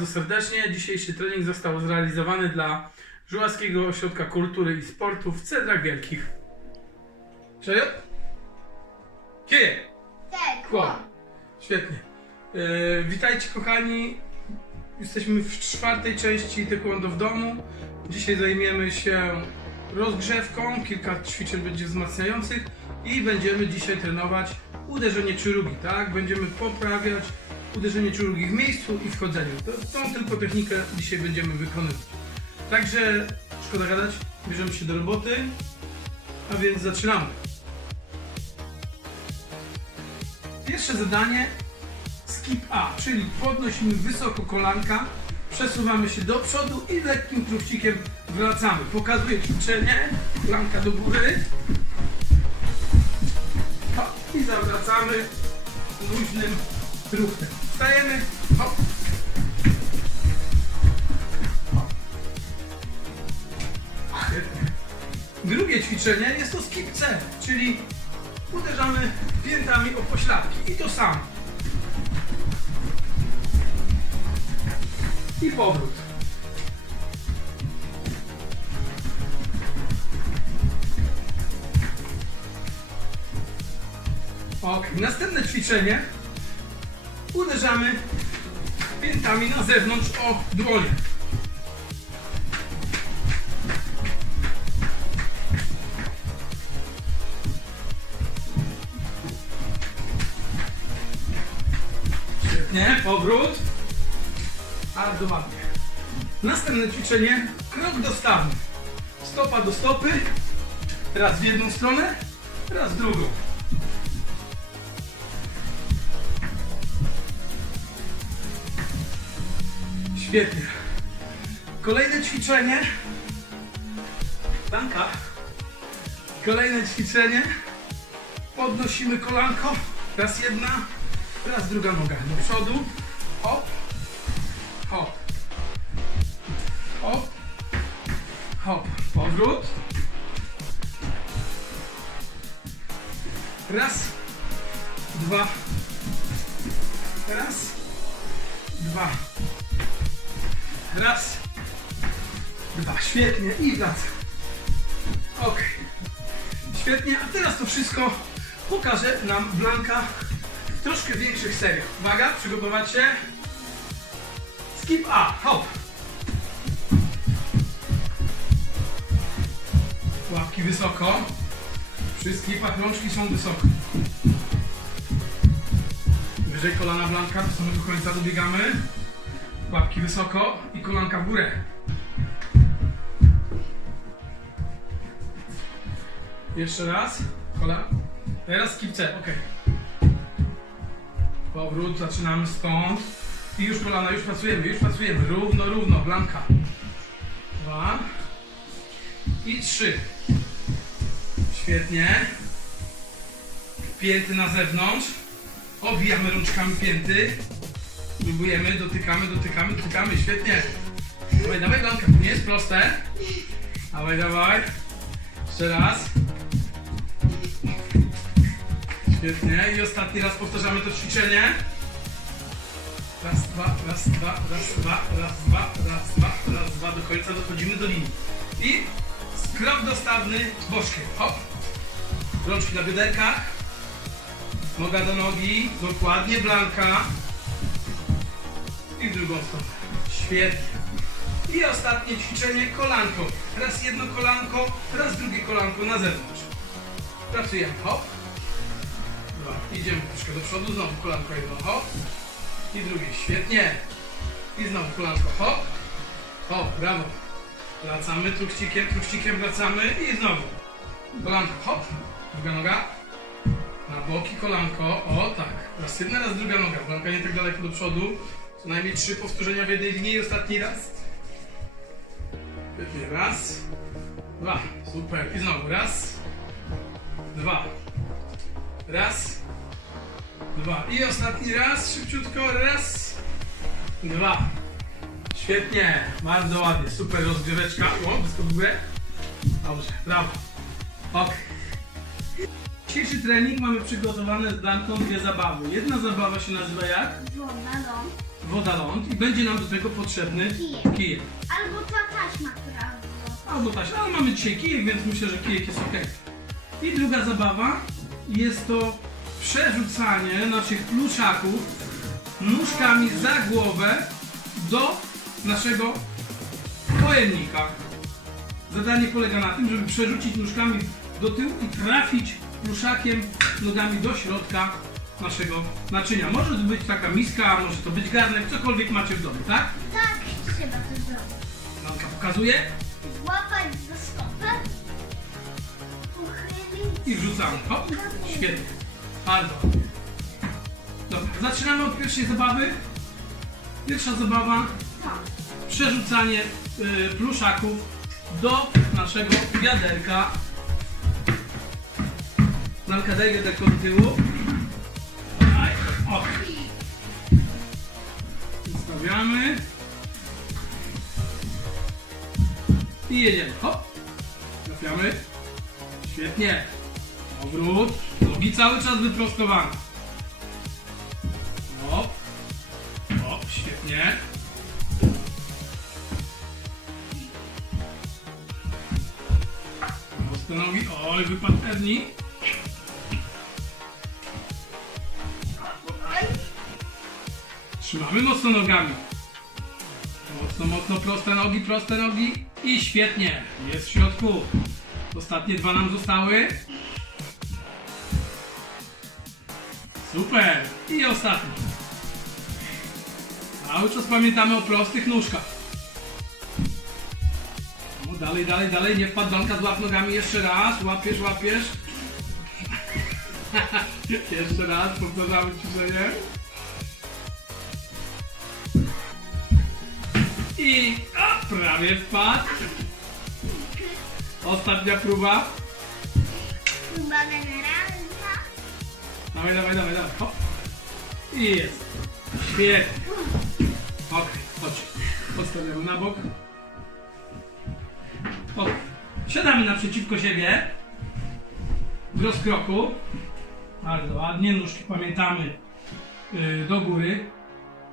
Bardzo serdecznie. Dzisiejszy trening został zrealizowany dla Żułaskiego Ośrodka Kultury i Sportu w Cedrach Wielkich. Przejo? Kieje! Tak. Świetnie. E, witajcie kochani. Jesteśmy w czwartej części Taekwondo w domu. Dzisiaj zajmiemy się rozgrzewką. Kilka ćwiczeń będzie wzmacniających i będziemy dzisiaj trenować uderzenie czurugi, tak? Będziemy poprawiać uderzenie czurugi w miejscu i wchodzeniu. To, tą tylko technikę dzisiaj będziemy wykonywać. Także szkoda gadać, bierzemy się do roboty, a więc zaczynamy. Pierwsze zadanie skip A, czyli podnosimy wysoko kolanka, przesuwamy się do przodu i lekkim truścikiem wracamy. Pokazuję ćwiczenie, kolanka do góry i zawracamy luźnym ruchem. Stajemy, hop. Drugie ćwiczenie jest to skip C, czyli uderzamy piętami o pośladki i to samo. I powrót. Ok, następne ćwiczenie. Uderzamy piętami na zewnątrz o dłonie. Świetnie, powrót. Bardzo ładnie. Następne ćwiczenie, krok dostawny. Stopa do stopy, raz w jedną stronę, raz w drugą. Świetnie. Kolejne ćwiczenie. Danka. Kolejne ćwiczenie. Podnosimy kolanko. Raz jedna, raz druga noga. Do przodu. Hop. Hop. Hop. Hop. Powrót. Raz. Dwa. Raz. Dwa. Raz. Dwa. Świetnie. I wracam. Ok. Świetnie. A teraz to wszystko pokaże nam Blanka w troszkę większych seriach. Uwaga, przygotować się. Skip A. Hop. Łapki wysoko. Przy skipach rączki są wysoko. Wyżej kolana Blanka, do samego końca dobiegamy. Łapki wysoko i kolanka w górę. Jeszcze raz. Kola. Teraz skip C, ok. Powrót, zaczynamy stąd. I już kolana, już pracujemy, już pracujemy. Równo, równo, Blanka. Dwa. I trzy. Świetnie. Pięty na zewnątrz. Obijamy rączkami pięty. Próbujemy, dotykamy, dotykamy, dotykamy, świetnie. Dawaj, dawaj Blanka, to nie jest proste. Dawaj, dawaj. Jeszcze raz. Świetnie. I ostatni raz powtarzamy to ćwiczenie. Raz, dwa, raz, dwa, raz, dwa, raz, dwa, raz, dwa, raz, dwa. Do końca dochodzimy do linii. I krok dostawny boczkiem. Hop. Rączki na bioderkach. Noga do nogi. Dokładnie, Blanka. I w drugą stronę. Świetnie. I ostatnie ćwiczenie kolanko. Raz jedno kolanko, raz drugie kolanko na zewnątrz. Pracujemy. Hop. Dwa. Idziemy troszkę do przodu. Znowu kolanko jedno. Hop. I drugie. Świetnie. I znowu kolanko. Hop. Hop. Brawo. Wracamy truchcikiem, truchcikiem wracamy i znowu. Kolanko. Hop. Druga noga. Na boki kolanko. O tak. Raz jedna, raz druga noga. Kolanka nie tak daleko do przodu. Co najmniej trzy powtórzenia w jednej linii ostatni raz. Świetnie. Raz. Dwa. Super. I znowu. Raz. Dwa. Raz. Dwa. I ostatni raz. Szybciutko. Raz. Dwa. Świetnie. Bardzo ładnie. Super rozgrzeweczka. O, wysko w górę. Dobrze. Brawo. Ok. Dzisiejszy trening mamy przygotowane z Blanką dwie zabawy. Jedna zabawa się nazywa jak? Na dom. woda ląd i będzie nam do tego potrzebny Kijek. kijek. Albo ta taśma, która była. Albo taśma, ale mamy dzisiaj kijek, więc myślę, że kijek jest ok. I druga zabawa jest to przerzucanie naszych pluszaków nóżkami za głowę do naszego pojemnika. Zadanie polega na tym, żeby przerzucić nóżkami do tyłu i trafić pluszakiem nogami do środka naszego naczynia. Może to być taka miska, może to być garnek, cokolwiek macie w domu, tak? Tak trzeba to zrobić. Nanka pokazuje Złapać za stopę. Uchylić. i wrzucamy. Hop, świetnie. Bardzo. ładnie. Dobra, zaczynamy od pierwszej zabawy. Pierwsza zabawa Tak. przerzucanie y, pluszaków do naszego wiaderka. Nanka daj wiaderko do tyłu. Daj, o. Ustawiamy. I jedziemy. Hop. Trafiamy. Świetnie. Obrót. Nogi cały czas wyprostowane. O. O, świetnie. Proste nogi. Oj, wypadł Ernie. Mocno nogami. Mocno, mocno proste nogi, proste nogi. I świetnie. Jest w środku. Ostatnie dwa nam zostały. Super. I ostatni. Cały czas pamiętamy o prostych nóżkach. O, dalej, dalej, dalej. Nie wpadł Danka, złap nogami jeszcze raz. Łapiesz, łapiesz. jeszcze raz, powtarzamy ćwiczenie. I a, prawie wpadł. Ostatnia próba. Chyba generalna. Dawaj, dawaj, dawaj, dawaj. Hop. I jest. Świetnie. Okej, chodź. Podstawiamy na bok. Ok. Siadamy naprzeciwko siebie. W rozkroku. Bardzo ładnie. Nóżki pamiętamy yy, do góry.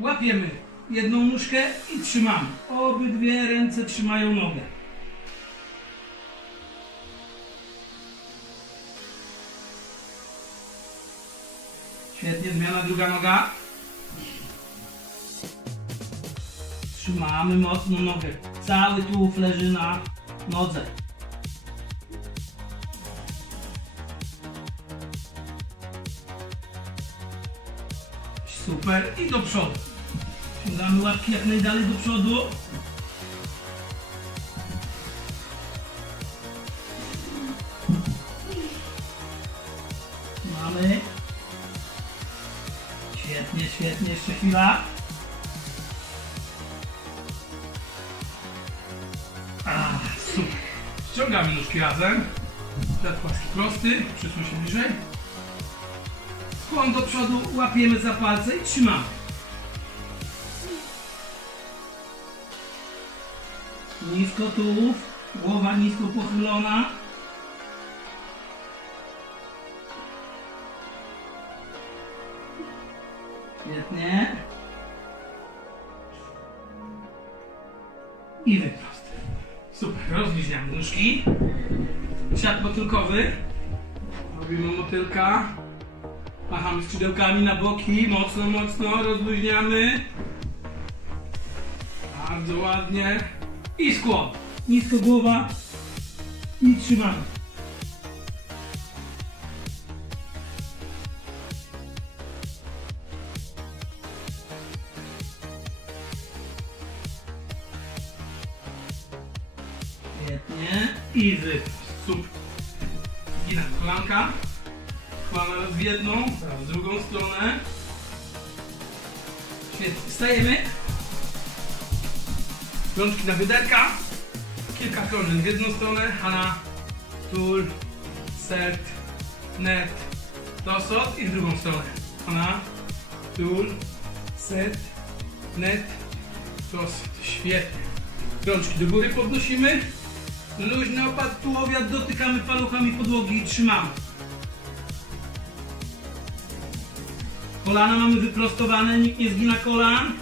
Łapiemy jedną nóżkę i trzymamy. Obydwie ręce trzymają nogę. Świetnie, zmiana druga noga. Trzymamy mocno nogę. Cały tułów leży na nodze. Super. I do przodu. Ciągamy łapki jak najdalej do przodu. Mamy. Świetnie, świetnie, jeszcze chwila. A, super. Ściągamy nóżki razem. Przed płaski prosty, przysuń się bliżej. Skłon do przodu, łapiemy za palce i trzymamy. Nisko tułów, głowa nisko pochylona. Świetnie. I wyprost. Super, rozluźniamy nóżki. Siat motylkowy. Robimy motylka. Machamy skrzydełkami na boki. Mocno, mocno rozluźniamy. Bardzo ładnie. I skłon. Nisko głowa. I trzymamy. Świetnie. I wyprost. Super. I na kolanka. Kolana w jedną, raz w drugą stronę. Świetnie. Wstajemy. Rączki na wyderka. Kilka krążeń w jedną stronę. Hana, tul, set, net, dosot i w drugą stronę. Hana, tul, set, net, dosot. Świetnie. Rączki do góry podnosimy. Luźny opad tułowia, dotykamy paluchami podłogi i trzymamy. Kolana mamy wyprostowane, nikt nie zgina kolan.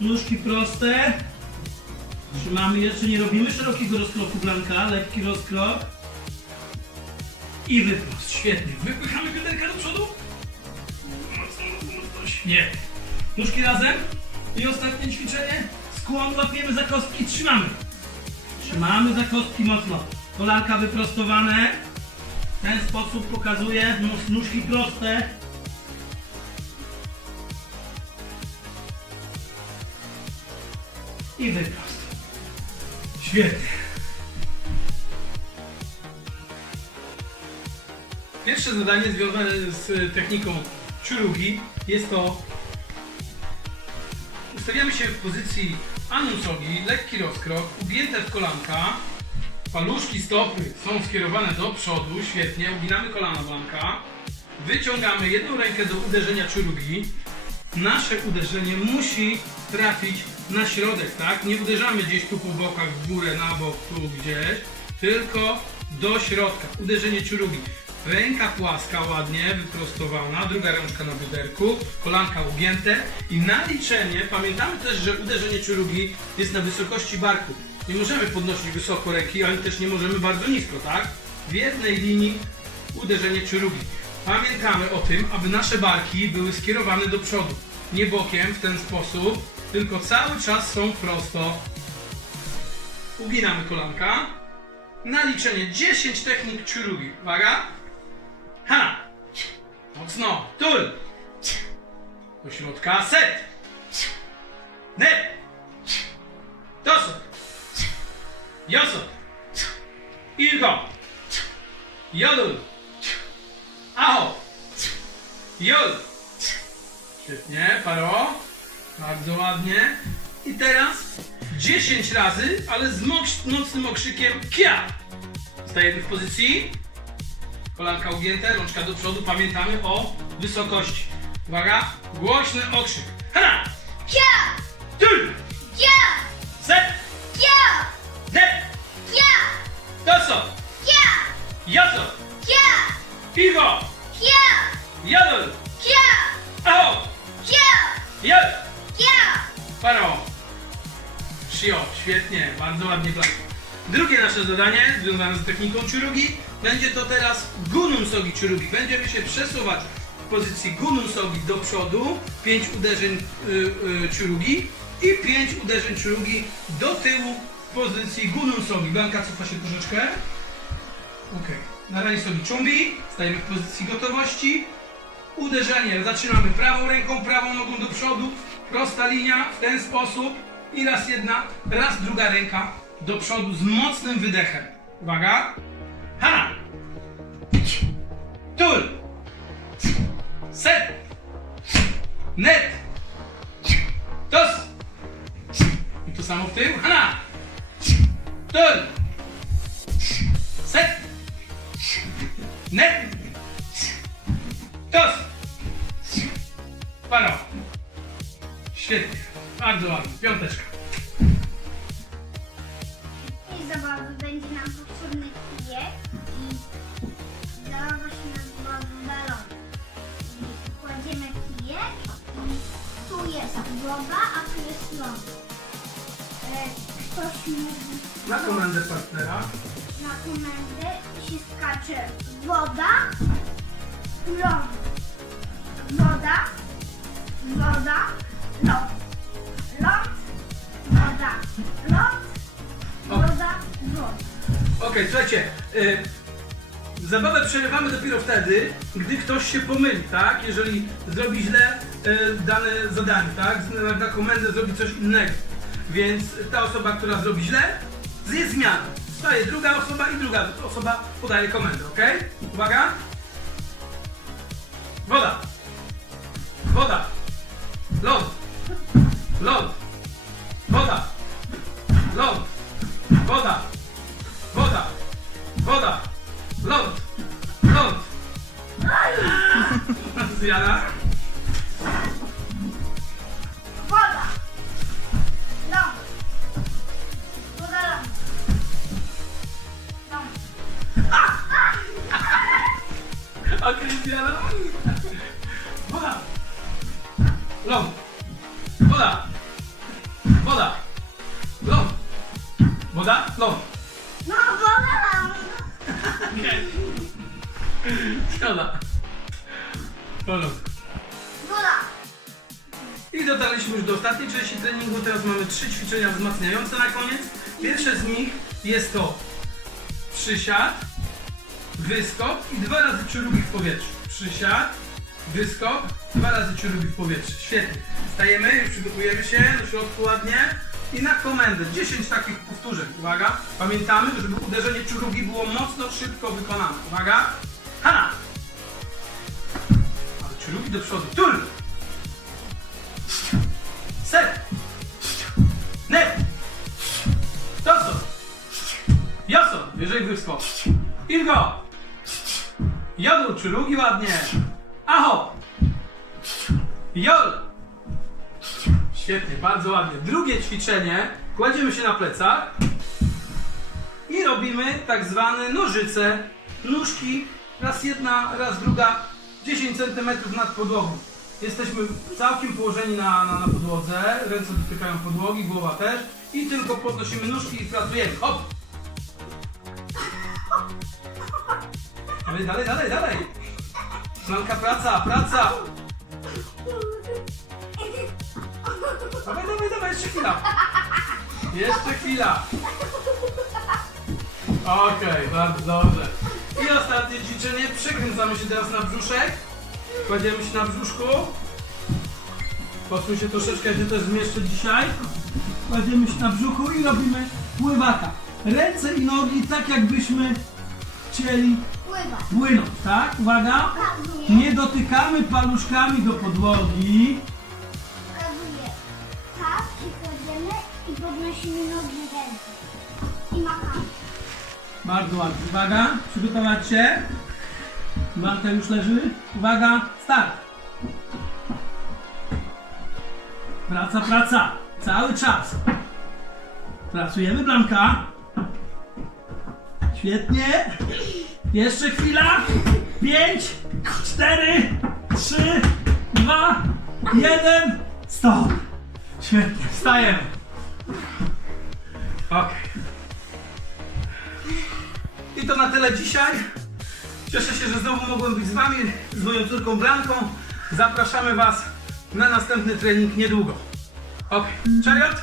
Nóżki proste. Trzymamy jeszcze, nie robimy szerokiego rozkroku Blanka, lekki rozkrok. I wyprost, świetnie. Wypychamy bioderka do przodu. Mocno, mocno, świetnie. Nóżki razem. I ostatnie ćwiczenie. Skłon łapiemy za kostki, trzymamy. Trzymamy za kostki mocno. Kolanka wyprostowane. W ten sposób pokazuję nóż- nóżki proste. I wyprost. Świetnie. Pierwsze zadanie związane z techniką czurugi jest to Ustawiamy się w pozycji anunsogi, lekki rozkrok, ugięte w kolanka, paluszki stopy są skierowane do przodu, świetnie, uginamy kolana blanka, wyciągamy jedną rękę do uderzenia czurugi, nasze uderzenie musi trafić na środek, tak? Nie uderzamy gdzieś tu po bokach, w górę, na bok, tu gdzieś, tylko do środka, uderzenie czurugi. Ręka płaska, ładnie wyprostowana, druga rączka na bioderku, kolanka ugięte i na liczenie pamiętamy też, że uderzenie czurugi jest na wysokości barku. Nie możemy podnosić wysoko ręki, ale też nie możemy bardzo nisko, tak? W jednej linii uderzenie czurugi. Pamiętamy o tym, aby nasze barki były skierowane do przodu. Nie bokiem w ten sposób, tylko cały czas są prosto. Uginamy kolanka. Na liczenie 10 technik czurugi. Uwaga. Ha! Mocno. Tul. Do środka. Set. Net. Doso. Joso. Ilgo. Jodul. Aho. Jol. Świetnie, paro. Bardzo ładnie. I teraz 10 razy, ale z mocnym okrzykiem KIA. Stajemy w pozycji. Kolanka ugięte, rączka do przodu. Pamiętamy o wysokości. Uwaga, głośny okrzyk. Ha! Ja! Tul! Ja! Nasze zadanie związane z techniką czurugi będzie to teraz gunum sogi czurugi. Będziemy się przesuwać w pozycji gunum sogi do przodu, 5 uderzeń y, y, czurugi i 5 uderzeń czurugi do tyłu w pozycji gunum sogi. Blanka cofa się troszeczkę. Ok. Na razie sobie czumbi, stajemy w pozycji gotowości. Uderzenie, zaczynamy prawą ręką, prawą nogą do przodu, prosta linia w ten sposób i raz jedna, raz druga ręka do przodu z mocnym wydechem. Uwaga. Ha! Tul! Set! Net! Tos! I to samo w tył. Hana! Tul! Set! Net! Tos! Paro! Świetnie. Bardzo ładnie. Piąteczka. Będzie nam potrzebny kijek i zabawa się nazywa balon. I kładziemy kijek i tu jest woda, a tu jest ląd. E, Ktoś mówi Na komendę partnera. na komendę się skacze woda, ląd. Woda, woda. Ląd, Okej, słuchajcie. Y, zabawę przerywamy dopiero wtedy, gdy ktoś się pomyli, tak? Jeżeli zrobi źle y, dane zadanie, tak? Na, na komendę zrobi coś innego. Więc ta osoba, która zrobi źle, jest zmiana. Staje druga osoba i druga osoba podaje komendę, ok? Uwaga. Woda. Woda. Ląd. Ląd. Woda. Ląd. Woda. Woda. Woda. Ląd. Ląd. Zmiana. Woda. Ląd. Woda, ląd. Ląd. Okej, zmiana. Woda. Ląd. Woda. Woda. Ląd. Woda, ląd. Ląd. Wola. I dotarliśmy już do ostatniej części treningu. Teraz mamy trzy ćwiczenia wzmacniające na koniec. Pierwsze z nich jest to przysiad, wyskok i dwa razy ciurugi w powietrzu. Przysiad, wyskok, dwa razy ciurugi w powietrzu. Świetnie. Stajemy, już przygotujemy się do środku ładnie. I na komendę 10 takich powtórzeń. Uwaga. Pamiętamy, żeby uderzenie ciurugi było mocno, szybko wykonane. Uwaga. Hana! Ale ciurugi do przodu. Tur! Set! Net! Toso! Joso! Wyżej wyskok. Ilgo! Jodu, czurugi ładnie. Aho! Jol! Świetnie, bardzo ładnie. Drugie ćwiczenie. Kładziemy się na plecach i robimy tak zwane nożyce. Nóżki, raz jedna, raz druga, 10 cm nad podłogą. Jesteśmy całkiem położeni na, na, na podłodze, ręce dotykają podłogi, głowa też i tylko podnosimy nóżki i pracujemy. Hop! Dalej, dalej, dalej, dalej! Blanka, praca, praca! Dawaj, dawaj, dawaj, jeszcze chwila! Jeszcze chwila! Okej, bardzo dobrze. I ostatnie ćwiczenie. Przekręcamy się teraz na brzuszek. Kładziemy się na brzuszku. Posuń się troszeczkę, ja się też zmieszczę dzisiaj. Kładziemy się na brzuchu i robimy pływaka. Ręce i nogi tak jakbyśmy chcieli płynąć, tak? Uwaga. Pokazuję. Nie dotykamy paluszkami do podłogi. Pokazuję. Tak i kładziemy i podnosimy nogi ręce. I machamy. Bardzo ładnie. Uwaga, przygotować się. Blanka już leży. Uwaga, start. Praca, praca. Cały czas. Pracujemy, Blanka. Świetnie. Jeszcze chwila. Pięć, cztery, trzy, dwa, jeden. Stop. Świetnie. Wstajemy. Okej. I to na tyle dzisiaj. Cieszę się, że znowu mogłem być z Wami, z moją córką Blanką. Zapraszamy Was na następny trening niedługo. Ok, Chariot?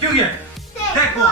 Kyugie! Tekło!